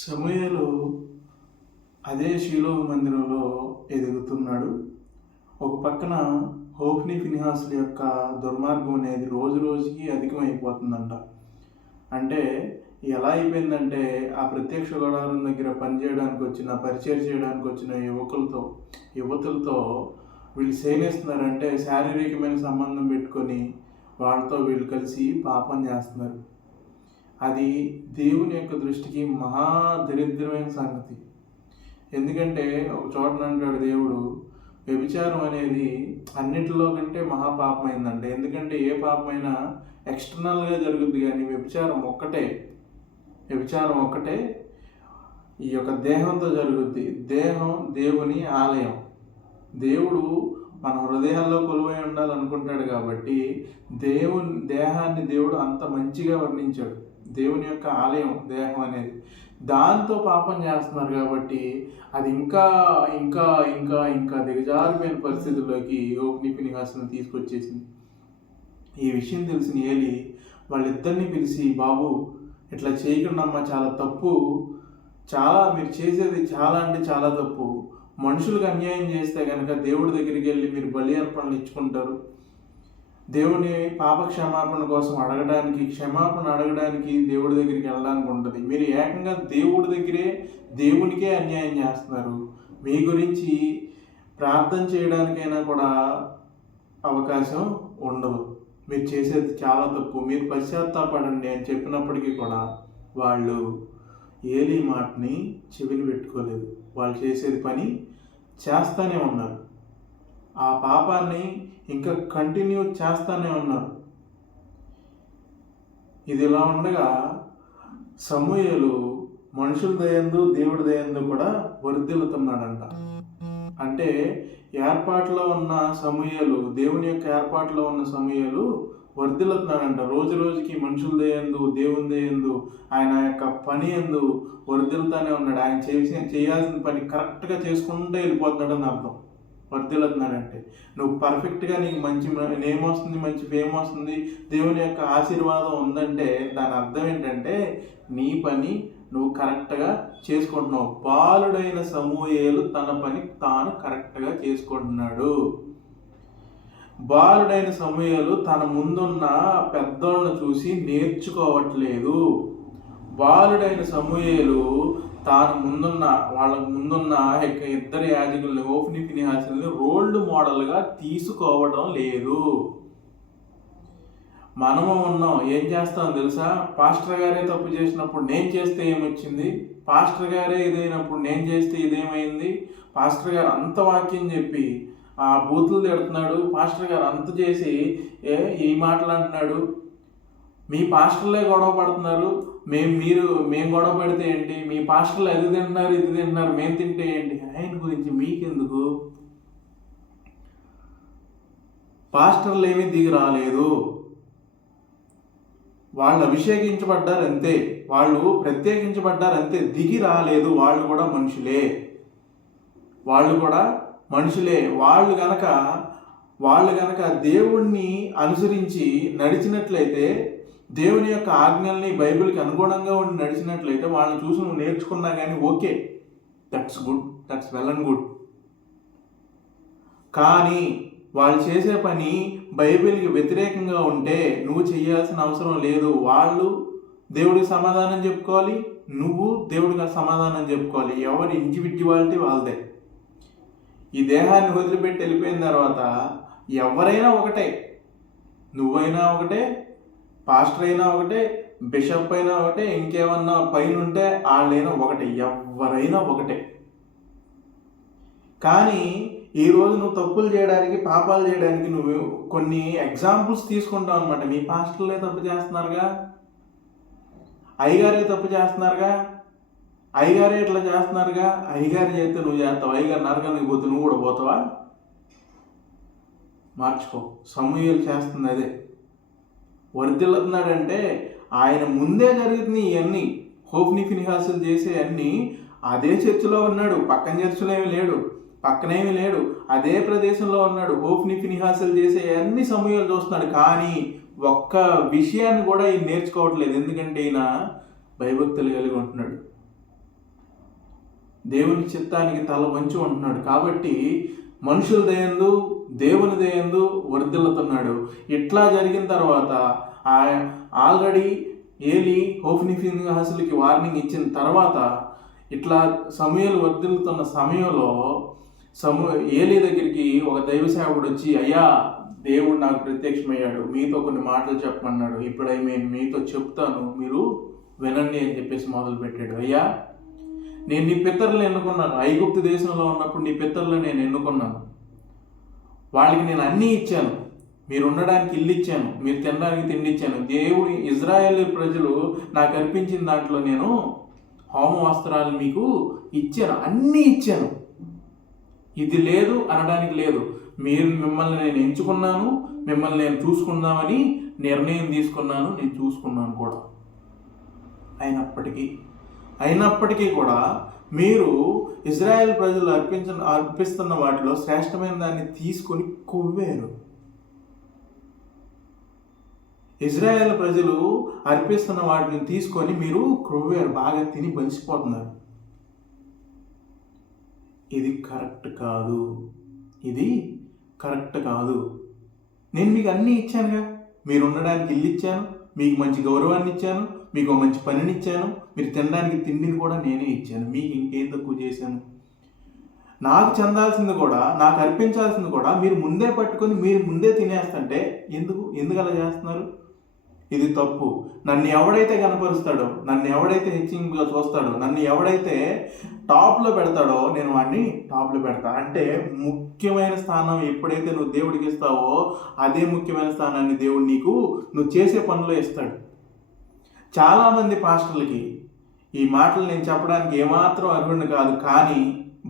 సమూయేలు అదే షీలో మందిరంలో ఎదుగుతున్నాడు. ఒక పక్కన హోఫ్నీ ఫినిహాసుల యొక్క దుర్మార్గం అనేది రోజు రోజుకి అధికమైపోతుందంట. అంటే ఎలా అయిపోయిందంటే ఆ ప్రత్యక్ష గుడారం దగ్గర పనిచేయడానికి వచ్చిన పరిచయం చేయడానికి వచ్చిన యువతులతో వీళ్ళు సేనేస్తున్నారంటే శారీరకమైన సంబంధం పెట్టుకొని వాళ్ళతో వీళ్ళు కలిసి పాపం చేస్తున్నారు. అది దేవుని యొక్క దృష్టికి మహా దరిద్రమైన సంగతి. ఎందుకంటే ఒక చోట అంటాడు దేవుడు, వ్యభిచారం అనేది అన్నిటిలో కంటే మహాపాపమైందంట. ఎందుకంటే ఏ పాపమైనా ఎక్స్టర్నల్గా జరుగుద్ది, కానీ వ్యభిచారం ఒక్కటే ఈ యొక్క దేహంతో జరుగుద్ది. దేహం దేవుని ఆలయం. దేవుడు మన హృదయాల్లో కొలువై ఉండాలనుకుంటాడు కాబట్టి దేహాన్ని దేవుడు అంత మంచిగా వర్ణించాడు. దేవుని యొక్క ఆలయం దేహం అనేది. దాంతో పాపం చేస్తున్నారు కాబట్టి అది ఇంకా ఇంకా ఇంకా ఇంకా దిగజారిపోయిన పరిస్థితుల్లోకి హోఫ్నీ ఫినిహాసును తీసుకొచ్చేసింది. ఈ విషయం తెలిసిన ఏలి వాళ్ళిద్దరిని పిలిచి, బాబు ఇట్లా చేయకుండా అమ్మా, చాలా తప్పు, మీరు చేసేది చాలా అంటే చాలా తప్పు. మనుషులకు అన్యాయం చేస్తే కనుక దేవుడి దగ్గరికి వెళ్ళి మీరు బలి అర్పణలు ఇచ్చుకుంటారు. దేవుని పాప క్షమాపణ కోసం క్షమాపణ అడగడానికి దేవుడి దగ్గరికి వెళ్ళడానికి ఉంటుంది. మీరు ఏకంగా దేవునికే అన్యాయం చేస్తున్నారు. మీ గురించి ప్రార్థన చేయడానికైనా కూడా అవకాశం ఉండదు. మీరు చేసేది చాలా తప్పు, మీరు పశ్చాత్తాపడండి అని చెప్పినప్పటికీ కూడా వాళ్ళు ఏలీ మాటని చెవిని పెట్టుకోలేదు. వాళ్ళు చేసేది పని చేస్తూనే ఉన్నారు. ఆ పాపాన్ని ఇంకా కంటిన్యూ చేస్తూనే ఉన్నారు. ఇది ఇలా ఉండగా సమూయేలు మనుషుల దయందు దేవుడి దయందు కూడా వర్ధిల్లుతున్నాడంట. అంటే ఏర్పాటులో ఉన్న సమూయేలు, దేవుని యొక్క ఏర్పాటులో ఉన్న సమూయేలు వర్ధిల్లుతున్నాడంట. రోజు రోజుకి మనుషుల దయందు దేవుని దయందు ఆయన యొక్క పని ఎందు వర్ధిల్లుతానే ఉన్నాడు. ఆయన చేయాల్సిన పని కరెక్ట్గా చేసుకుంటూ వెళ్ళిపోతున్నాడని అర్థం. వర్ధిల్లుతున్నాడంటే నువ్వు పర్ఫెక్ట్గా, నీకు మంచి నేమ్ వస్తుంది, మంచి ఫేమ్ వస్తుంది, దేవుని యొక్క ఆశీర్వాదం ఉందంటే దాని అర్థం ఏంటంటే నీ పని నువ్వు కరెక్ట్గా చేసుకుంటున్నావు. బాలుడైన సమూయేలు తన పని తాను కరెక్ట్గా చేసుకుంటున్నాడు. బాలుడైన సమూయేలు తన ముందున్న పెద్దోళ్ళను చూసి నేర్చుకోవట్లేదు. బాలుడైన సమూయేలు వాళ్ళకు ముందున్న ఇద్దరు యాజకుల్ని, హోఫ్నీ ఫినిహాసుల్ని రోల్డ్ మోడల్గా తీసుకోవడం లేదు. మనము ఉన్నాం, ఏం చేస్తాం తెలుసా? పాస్టర్ గారే తప్పు చేసినప్పుడు నేను చేస్తే ఏమొచ్చింది, పాస్టర్ గారే ఇదైనప్పుడు నేను చేస్తే ఇదేమైంది, పాస్టర్ గారు అంత వాక్యం చెప్పి ఆ బూతులు తిడుతున్నాడు, పాస్టర్ గారు అంత చేసి ఈ మాటలు అంటున్నాడు, మీ పాస్టర్లే గొడవ పడుతున్నారు, మేము గొడవ పెడితే ఏంటి, మీ పాస్టర్లు అది తింటున్నారు ఇది తింటున్నారు, మేము తింటే ఏంటి, ఆయన గురించి మీకెందుకు? పాస్టర్లు ఏమీ దిగి రాలేదు, వాళ్ళు అభిషేకించబడ్డారు అంతే, వాళ్ళు ప్రత్యేకించబడ్డారు అంతే, దిగి రాలేదు. వాళ్ళు కూడా మనుషులే. వాళ్ళు గనక దేవుణ్ణి అనుసరించి నడిచినట్లయితే, దేవుని యొక్క ఆజ్ఞల్ని బైబిల్కి అనుగుణంగా ఉండి నడిచినట్లయితే, వాళ్ళని చూసి నువ్వు నేర్చుకున్నా కానీ okay, that's good, that's well and good. కానీ వాళ్ళు చేసే పని బైబిల్కి వ్యతిరేకంగా ఉంటే నువ్వు చేయాల్సిన అవసరం లేదు. వాళ్ళు దేవుడికి సమాధానం చెప్పుకోవాలి, నువ్వు దేవుడికి సమాధానం చెప్పుకోవాలి. ఎవరి ఇండివిజువాలిటీ వాళ్ళదే. ఈ దేహాన్ని వదిలిపెట్టి వెళ్ళిపోయిన తర్వాత ఎవరైనా ఒకటే, నువ్వైనా ఒకటే, పాస్టర్ అయినా ఒకటే, బిషప్ అయినా ఒకటే, ఇంకేమన్నా పైన ఉంటే వాళ్ళైనా ఒకటే, ఎవరైనా ఒకటే. కానీ ఈరోజు నువ్వు తప్పులు చేయడానికి, పాపాలు చేయడానికి నువ్వు కొన్ని ఎగ్జాంపుల్స్ తీసుకుంటావు అనమాట. మీ పాస్టర్లే తప్పు చేస్తున్నారుగా, అయ్యగారే తప్పు చేస్తున్నారుగా, అయ్యగారే ఇట్లా చేస్తున్నారుగా, అయ్యగారు చేస్తే నువ్వు చేస్తావు, అయ్యగారు నరకానికి పోతే నువ్వు కూడా పోతావా? మార్చుకో. సమూయేలు చేస్తుంది అదే. వర్ధిల్లుతున్నాడంటే ఆయన ముందే జరుగుతుంది ఇవన్నీ. హోఫ్నీ ఫినిహాసులు చేసే అన్నీ అదే చర్చిలో ఉన్నాడు, పక్కన చర్చిలో పక్కనేమి లేడు, అదే ప్రదేశంలో ఉన్నాడు. హోఫ్నీ ఫినిహాసులు చేసే అన్ని సమూయేలు చూస్తున్నాడు. కానీ ఒక్క విషయాన్ని కూడా ఈయన నేర్చుకోవట్లేదు. ఎందుకంటే ఈయన భయభక్తులు కలిగి ఉంటున్నాడు. దేవుని చిత్తానికి తల వంచి ఉంటున్నాడు. కాబట్టి మనుషుల దయందు దేవుని దయందు వర్ధిల్లుతున్నాడు. ఇట్లా జరిగిన తర్వాత ఆల్రెడీ ఏలీ హోఫ్నీ ఫీనెహాసులకి వార్నింగ్ ఇచ్చిన తర్వాత ఇట్లా సమూయేలు వర్ధిల్లుతున్న సమయంలో ఏలీ దగ్గరికి ఒక దైవ సేవకుడు వచ్చి, అయ్యా, దేవుడు నాకు ప్రత్యక్షమయ్యాడు, మీతో కొన్ని మాటలు చెప్పమన్నాడు, ఇప్పుడు నేను మీతో చెప్తాను, మీరు వినండి అని చెప్పేసి మొదలుపెట్టాడు. అయ్యా, నేను నీ పితరులను ఎన్నుకున్నాను. ఐగుప్తు దేశంలో ఉన్నప్పుడు నీ పితరులను నేను ఎన్నుకున్నాను. వాళ్ళకి నేను అన్నీ ఇచ్చాను. మీరు ఉండడానికి ఇల్లు ఇచ్చాను, మీరు తినడానికి తిండి ఇచ్చాను. దేవుడు ఇజ్రాయేల్ ప్రజలు నాకు అర్పించిన దాంట్లో నేను హోమ వస్త్రాలు మీకు ఇచ్చాను, అన్నీ ఇచ్చాను. ఇది లేదు అనడానికి లేదు. మిమ్మల్ని నేను ఎంచుకున్నాను, మిమ్మల్ని నేను చూసుకుందామని నిర్ణయం తీసుకున్నాను, నేను చూసుకున్నాను కూడా. అయినప్పటికీ కూడా మీరు ఇజ్రాయెల్ ప్రజలు అర్పిస్తున్న వాటిలో శ్రేష్టమైన దాన్ని తీసుకొని కొవ్వారు. ఇజ్రాయెల్ ప్రజలు అర్పిస్తున్న వాటిని తీసుకొని మీరు క్రొవ్వారు, బాగా తిని బలిసిపోతున్నారు. ఇది కరెక్ట్ కాదు. నేను మీకు అన్నీ ఇచ్చానుగా. మీరు ఉండడానికి ఇల్లు ఇచ్చాను, మీకు మంచి గౌరవాన్ని ఇచ్చాను, మీకు మంచి పనిని ఇచ్చాను, మీరు తినడానికి తిండిని కూడా నేనే ఇచ్చాను. మీకు ఇంకేం తక్కువ చేశాను? నాకు చెందాల్సింది కూడా, నాకు అర్పించాల్సింది కూడా మీరు ముందే పట్టుకొని మీరు ముందే తినేస్తుంటే ఎందుకు అలా చేస్తున్నారు? ఇది తప్పు. నన్ను ఎవడైతే కనపరుస్తాడో, నన్ను ఎవడైతే హెచ్చింగ్గా చూస్తాడో, నన్ను ఎవడైతే టాప్లో పెడతాడో నేను వాడిని టాప్లో పెడతా. అంటే ముఖ్యమైన స్థానం ఎప్పుడైతే నువ్వు దేవుడికి ఇస్తావో అదే ముఖ్యమైన స్థానాన్ని దేవుడు నీకు నువ్వు చేసే పనిలో ఇస్తాడు. చాలామంది పాస్టర్లకి ఈ మాటలు నేను చెప్పడానికి ఏమాత్రం అర్హుడిని కాదు, కానీ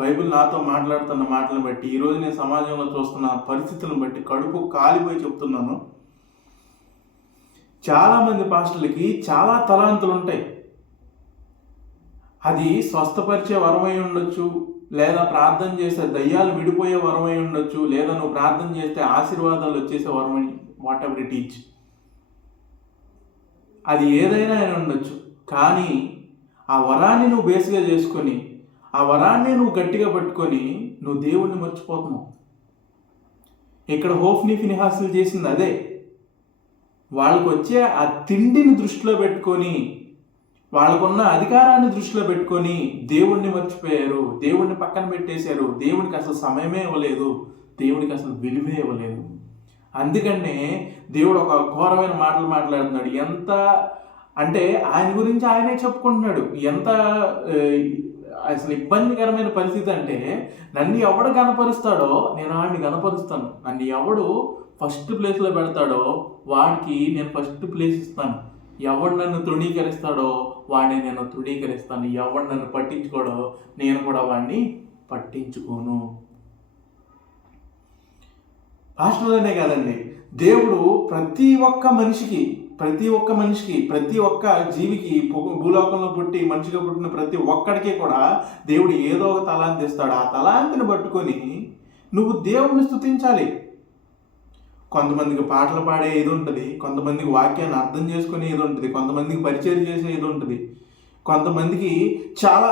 బైబిల్ నాతో మాట్లాడుతున్న మాటలను బట్టి, ఈరోజు నేను సమాజంలో చూస్తున్న పరిస్థితులను బట్టి కడుపు కాలిపోయి చెప్తున్నాను. చాలామంది పాస్టర్లకి చాలా తలాంతులు ఉంటాయి. అది స్వస్థపరిచే వరమై ఉండొచ్చు, లేదా ప్రార్థన చేస్తే దయ్యాలు విడిపోయే వరమై ఉండొచ్చు, లేదా నువ్వు ప్రార్థన చేస్తే ఆశీర్వాదాలు వచ్చేసే వరమై, వాట్ ఎవర్ ఇట్ ఈజ్, అది ఏదైనా అయినా ఉండొచ్చు. కానీ ఆ వరాన్ని నువ్వు బేస్గా చేసుకొని, ఆ వరాన్ని నువ్వు గట్టిగా పట్టుకొని నువ్వు దేవుణ్ణి మర్చిపోతున్నావు. ఇక్కడ హోఫ్నీ ఫీనెహాసులు చేసింది అదే. వాళ్ళకు వచ్చే ఆ తిండిని దృష్టిలో పెట్టుకొని, వాళ్ళకున్న అధికారాన్ని దృష్టిలో పెట్టుకొని దేవుణ్ణి మర్చిపోయారు, దేవుణ్ణి పక్కన పెట్టేశారు. దేవుడికి అసలు సమయమే ఇవ్వలేదు, దేవుడికి అసలు విలువే ఇవ్వలేదు. అందుకనే దేవుడు ఒక ఘోరమైన మాటలు మాట్లాడుతున్నాడు. ఎంత అంటే ఆయన గురించి ఆయనే చెప్పుకుంటున్నాడు. ఎంత అసలు ఇబ్బందికరమైన పరిస్థితి అంటే, నన్ను ఎవడు కనపరుస్తాడో నేను వాడిని కనపరుస్తాను, నన్ను ఎవడు ఫస్ట్ ప్లేస్లో పెడతాడో వాడికి నేను ఫస్ట్ ప్లేస్ ఇస్తాను, ఎవడు నన్ను తృణీకరిస్తాడో వాడిని నేను తృణీకరిస్తాను, ఎవడు నన్ను పట్టించుకోడో నేను కూడా వాడిని పట్టించుకోను. పాస్టర్లనే కాదండి, దేవుడు ప్రతి ఒక్క మనిషికి, ప్రతి ఒక్క జీవికి, భూలోకంలో పుట్టి మనిషిగా పుట్టిన ప్రతి ఒక్కడికి కూడా దేవుడు ఏదో ఒక తలాంతి ఇస్తాడు. ఆ తలాంతిని పట్టుకొని నువ్వు దేవుడిని స్తుతించాలి. కొంతమందికి పాటలు పాడే ఇది ఉంటుంది, కొంతమందికి వాక్యాన్ని అర్థం చేసుకునే ఇది ఉంటుంది, కొంతమందికి పరిచయం చేసే ఇది ఉంటుంది, కొంతమందికి చాలా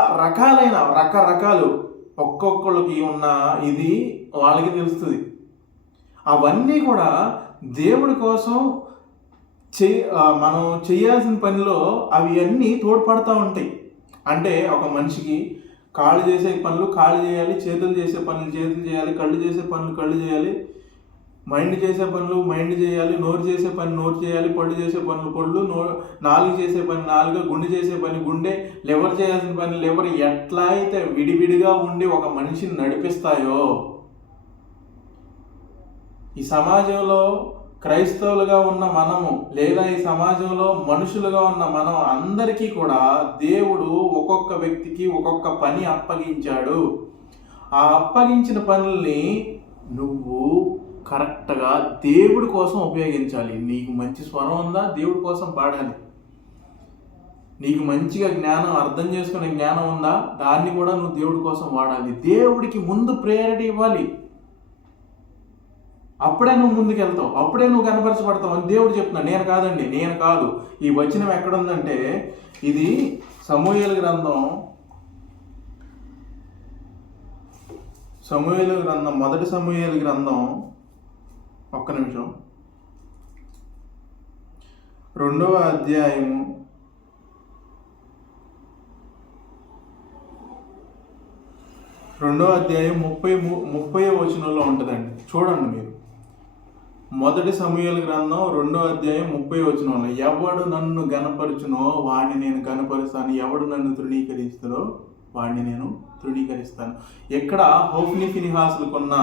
రకరకాలు ఒక్కొక్కళ్ళకి ఉన్న ఇది వాళ్ళకి తెలుస్తుంది. అవన్నీ కూడా దేవుడి కోసం మనం చేయాల్సిన పనిలో అవి అన్నీ తోడ్పడుతూ ఉంటాయి. అంటే ఒక మనిషికి కాళ్ళు చేసే పనులు కాళ్ళు చేయాలి, చేతులు చేసే పనులు చేతులు చేయాలి, కళ్ళు చేసే పనులు కళ్ళు చేయాలి, మైండ్ చేసే పనులు మైండ్ చేయాలి, నోరు చేసే పని నోరు చేయాలి, పళ్ళు చేసే పనులు పళ్ళు, నాలుగు చేసే పని నాలుగు, గుండె చేసే పని గుండె, లివర్ చేయాల్సిన పని లివర్. ఎట్లా అయితే విడివిడిగా ఉండి ఒక మనిషిని నడిపిస్తాయో, ఈ సమాజంలో క్రైస్తవులుగా ఉన్న మనము, లేదా ఈ సమాజంలో మనుషులుగా ఉన్న మనం అందరికీ కూడా దేవుడు ఒక్కొక్క వ్యక్తికి ఒక్కొక్క పని అప్పగించాడు. ఆ అప్పగించిన పనుల్ని నువ్వు కరెక్ట్గా దేవుడి కోసం ఉపయోగించాలి. నీకు మంచి స్వరం ఉందా, దేవుడి కోసం పాడాలి. నీకు మంచిగా జ్ఞానం, అర్థం చేసుకునే జ్ఞానం ఉందా, దాన్ని కూడా నువ్వు దేవుడి కోసం వాడాలి. దేవుడికి ముందు ప్రయారిటీ ఇవ్వాలి. అప్పుడే నువ్వు ముందుకెళ్తావు, అప్పుడే నువ్వు కనపరచబడతావు అని దేవుడు చెప్తున్నాడు. నేను కాదు. ఈ వచనం ఎక్కడుందంటే, ఇది సమూయేలు గ్రంథం సమూయేలు గ్రంథం, మొదటి సమూయేలు గ్రంథం, ఒక్క నిమిషం, 2వ అధ్యాయము 30వ వచనంలో ఉంటుందండి. చూడండి మీరు, మొదటి సమూయేలు గ్రంథం 2వ అధ్యాయం 30వ వచనంలో, ఎవడు నన్ను గణపరచునో వాడిని నేను గణపరుస్తాను, ఎవడు నన్ను తృణీకరిస్తారో వాడిని నేను తృణీకరిస్తాను. ఇక్కడ హోఫ్ని ఫినిహాసులకున్న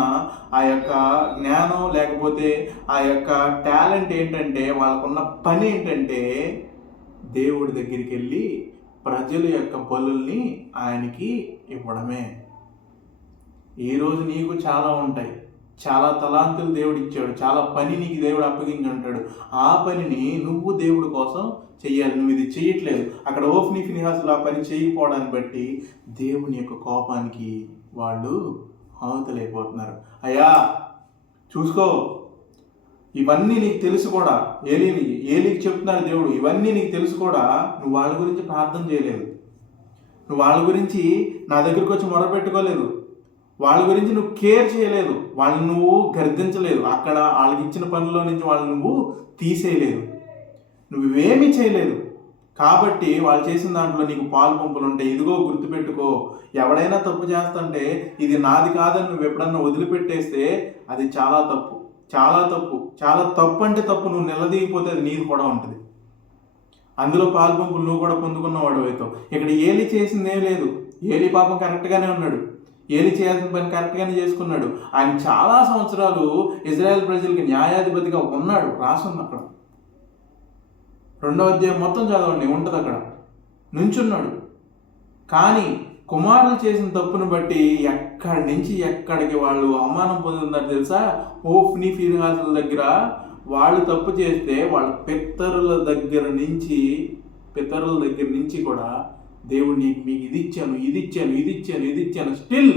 ఆ యొక్క జ్ఞానం లేకపోతే ఆ యొక్క టాలెంట్ ఏంటంటే, వాళ్ళకున్న పని ఏంటంటే దేవుడి దగ్గరికి వెళ్ళి ప్రజల యొక్క బలుల్ని ఆయనకి ఇవ్వడమే. ఈరోజు నీకు చాలా ఉంటాయి, చాలా తలాంతులు దేవుడు ఇచ్చాడు, చాలా పని నీకు దేవుడు అప్పగించి ఉంటాడు. ఆ పనిని నువ్వు దేవుడి కోసం చెయ్యాలి. నువ్వు ఇది చెయ్యట్లేదు. అక్కడ హోఫ్ని ఫినిహాసులు ఆ పని చేయకపోవడాన్ని బట్టి దేవుని యొక్క కోపానికి వాళ్ళు అవతలైపోతున్నారు. అయ్యా చూసుకో, ఇవన్నీ నీకు తెలుసు కూడా, ఏలీకి చెప్తున్నారు దేవుడు, ఇవన్నీ నీకు తెలుసు కూడా, నువ్వు వాళ్ళ గురించి ప్రార్థన చేయలేదు, నువ్వు వాళ్ళ గురించి నా దగ్గరికి వచ్చి మొరపెట్టుకోలేదు, వాళ్ళ గురించి నువ్వు కేర్ చేయలేదు, వాళ్ళని నువ్వు గర్దించలేదు, అక్కడ వాళ్ళకి ఇచ్చిన పనిలో నుంచి వాళ్ళని నువ్వు తీసేయలేదు, నువ్వేమీ చేయలేదు. కాబట్టి వాళ్ళు చేసిన దాంట్లో నీకు పాలు పంపులు ఉంటాయి. ఇదిగో గుర్తుపెట్టుకో, ఎవడైనా తప్పు చేస్తుంటే ఇది నాది కాదని నువ్వు ఎప్పుడన్నా వదిలిపెట్టేస్తే అది చాలా తప్పు, చాలా తప్పు, చాలా తప్పు. అంటే తప్పు, నువ్వు నిలదీయకపోతే అది నీది కూడా ఉంటుంది. అందులో పాలు పంపులు నువ్వు కూడా పొందుకున్నవాడు అవుతావు. ఇక్కడ ఏలి చేసిందేం లేదు. ఏలి పాపం కరెక్ట్గానే ఉన్నాడు, ఏలి చేయాల్సిన పని కరెక్ట్గానే చేసుకున్నాడు. ఆయన చాలా సంవత్సరాలు ఇజ్రాయెల్ ప్రజలకి న్యాయాధిపతిగా ఉన్నాడు, రాసుంది అక్కడ. 2వ అధ్యాయం మొత్తం చదవండి, ఉంటుంది అక్కడ, నుంచున్నాడు. కానీ కుమారులు చేసిన తప్పును బట్టి ఎక్కడి నుంచి ఎక్కడికి వాళ్ళు అవమానం పొందుతున్నారు తెలుసా? హోఫ్ని ఫినిహాసుల దగ్గర వాళ్ళు తప్పు చేస్తే వాళ్ళ పితరుల దగ్గర నుంచి కూడా దేవుడు మీకు ఇది ఇచ్చాను, స్టిల్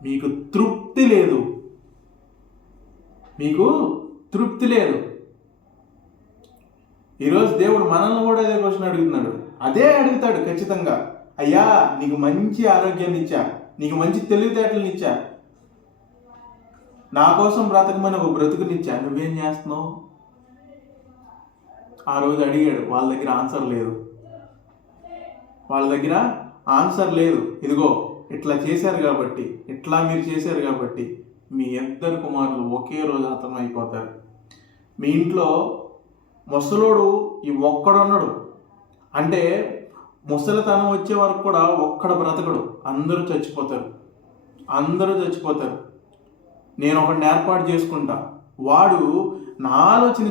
మీకు తృప్తి లేదు, ఈరోజు దేవుడు మనల్ని కూడా అదే క్వశ్చన్ అడుగుతాడు ఖచ్చితంగా. అయ్యా నీకు మంచి ఆరోగ్యాన్ని ఇచ్చా, నీకు మంచి తెలివితేటలను ఇచ్చా, నా కోసం బ్రతకమని ఒక బ్రతుకునిచ్చా, నువ్వేం చేస్తున్నావు? ఆ రోజు అడిగాడు, వాళ్ళ దగ్గర ఆన్సర్ లేదు. ఇదిగో ఇట్లా మీరు చేశారు కాబట్టి మీ ఇద్దరు కుమారులు ఒకే రోజు హతం అయిపోతారు. మీ ఇంట్లో ముసలోడు ఈ ఒక్కడున్నాడు అంటే ముసలితనం వచ్చే వరకు కూడా ఒక్కడ బ్రతకడు, అందరూ చచ్చిపోతారు. నేను ఒకడిని ఏర్పాటు చేసుకుంటా, వాడు నా ఆలోచన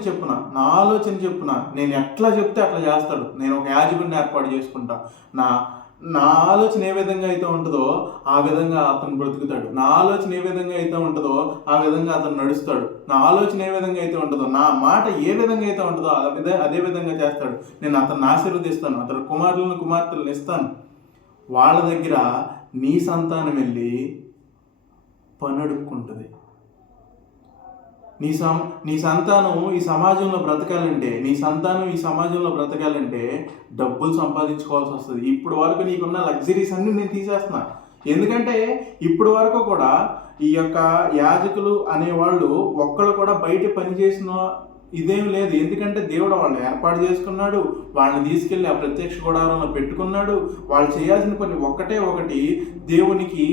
చెప్పున నేను ఎట్లా చెప్తే అట్లా చేస్తాడు. నేను ఒక యాజకుడిని ఏర్పాటు చేసుకుంటా, నా ఆలోచన ఏ విధంగా అయితే ఉంటుందో ఆ విధంగా అతను బ్రతుకుతాడు, నా ఆలోచన ఏ విధంగా అయితే ఉంటుందో ఆ విధంగా అతను నడుస్తాడు, నా ఆలోచన ఏ విధంగా అయితే ఉంటుందో, నా మాట ఏ విధంగా అయితే ఉంటుందో అదే విధంగా చేస్తాడు. నేను అతన్ని ఆశీర్వదిస్తాను, అతను కుమార్తెలను ఇస్తాను. వాళ్ళ దగ్గర నీ సంతానం వెళ్ళి పని అడుక్కుంటుంది. నీ సంతానం ఈ సమాజంలో బ్రతకాలంటే డబ్బులు సంపాదించుకోవాల్సి వస్తుంది. ఇప్పుడు వరకు నీకున్న లగ్జరీస్ అన్ని నేను తీసేస్తున్నా. ఎందుకంటే ఇప్పుడు వరకు కూడా ఈ యొక్క యాజకులు అనేవాళ్ళు ఒక్కళ్ళు కూడా బయట పని చేసిన ఇదేం లేదు. ఎందుకంటే దేవుడు వాళ్ళని ఏర్పాటు చేసుకున్నాడు, వాళ్ళని తీసుకెళ్ళి ఆ ప్రత్యక్ష గుడారంలో పెట్టుకున్నాడు. వాళ్ళు చేయాల్సిన పని ఒకటి, దేవునికి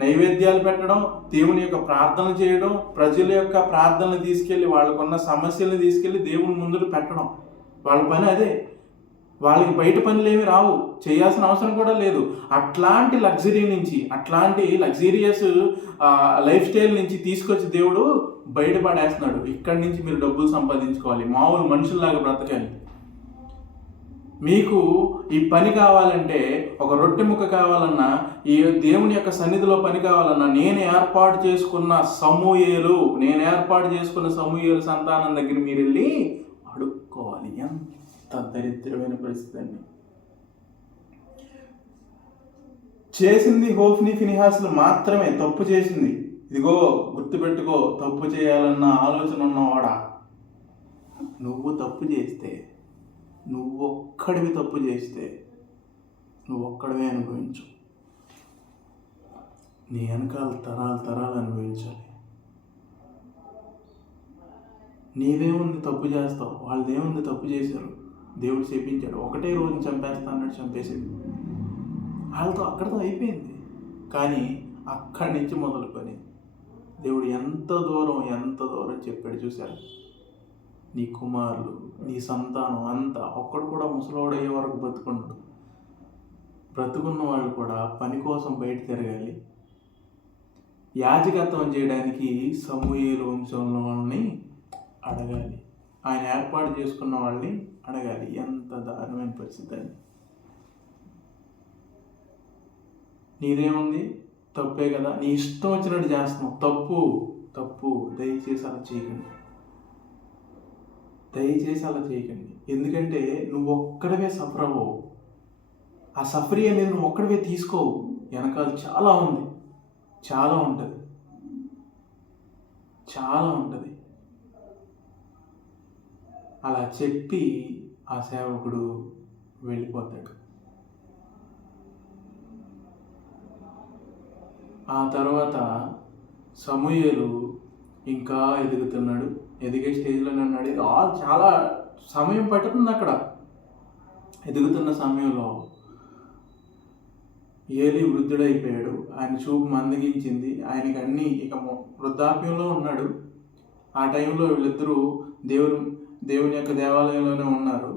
నైవేద్యాలు పెట్టడం, దేవుని యొక్క ప్రార్థనలు చేయడం, ప్రజల యొక్క ప్రార్థనలు తీసుకెళ్ళి వాళ్ళకున్న సమస్యలను తీసుకెళ్ళి దేవుని ముందు పెట్టడం. వాళ్ళ పని అదే. వాళ్ళకి బయట పనులు ఏమి రావు, చేయాల్సిన అవసరం కూడా లేదు. అట్లాంటి లగ్జరియస్ లైఫ్ స్టైల్ నుంచి తీసుకొచ్చి దేవుడు బయటపడేస్తున్నాడు. ఇక్కడి నుంచి మీరు డబ్బులు సంపాదించుకోవాలి, మామూలు మనుషుల్లాగా బ్రతకాలి. మీకు ఈ పని కావాలంటే, ఒక రొట్టె ముక్క కావాలన్నా, ఈ దేవుని యొక్క సన్నిధిలో పని కావాలన్నా, నేను ఏర్పాటు చేసుకున్న సమూయేలు సంతానం దగ్గర మీరు వెళ్ళి అడుక్కోవాలి. ఎంత దరిద్రమైన పరిస్థితి అండి. చేసింది హోఫ్ని ఫినిహాసులు మాత్రమే తప్పు చేసింది. ఇదిగో గుర్తుపెట్టుకో, తప్పు చేయాలన్న ఆలోచన ఉన్నవాడా, నువ్వు ఒక్కడివి అనుభవించు. నీ వెనకాల తరాలు తరాలు అనుభవించాలి. నీదేముంది తప్పు చేస్తావు, వాళ్ళదేముంది తప్పు చేశారు, దేవుడు చెప్పించాడు, ఒకటే రోజు చంపేస్తా అన్నట్టు చంపేసాడు. వాళ్ళతో అక్కడితో అయిపోయింది. కానీ అక్కడి నుంచి మొదలుకొని దేవుడు ఎంత దూరం చెప్పాడు చూశారు. నీ కుమారులు, నీ సంతానం అంతా ఒక్కడు కూడా ముసలోడయ్యే వరకు బ్రతుకున్నాడు. బ్రతుకున్న వాళ్ళు కూడా పని కోసం బయట తిరగాలి. యాజకత్వం చేయడానికి సమూయేలు వంశంలో వాళ్ళని అడగాలి, ఆయన ఏర్పాటు చేసుకున్న వాళ్ళని అడగాలి. ఎంత దారుణమైన పరిస్థితి అని. నీదేముంది, తప్పే కదా, నీ ఇష్టం వచ్చినట్టు చేస్తున్నావు, తప్పు తప్పు. దయచేసి అలా చేయకండి. ఎందుకంటే నువ్వు ఒక్కడవే సఫర్ అవ్వవు. ఆ సఫరీ అనేది నువ్వు ఒక్కడవే తీసుకోవు. వెనకాల చాలా ఉంటుంది. అలా చెప్పి ఆ సేవకుడు వెళ్ళిపోతాడు. ఆ తర్వాత సమూయేలు ఇంకా ఎదుగుతున్నాడు. ఎదిగే స్టేజ్లోనే ఉన్నాడు. చాలా సమయం పట్టుతుంది అక్కడ. ఎదుగుతున్న సమయంలో ఏలీ వృద్ధుడైపోయాడు. ఆయన చూపు మందగించింది. ఆయనకి అన్నీ ఇక వృద్ధాప్యంలో ఉన్నాడు. ఆ టైంలో వీళ్ళిద్దరూ దేవుని యొక్క దేవాలయంలోనే ఉన్నారు.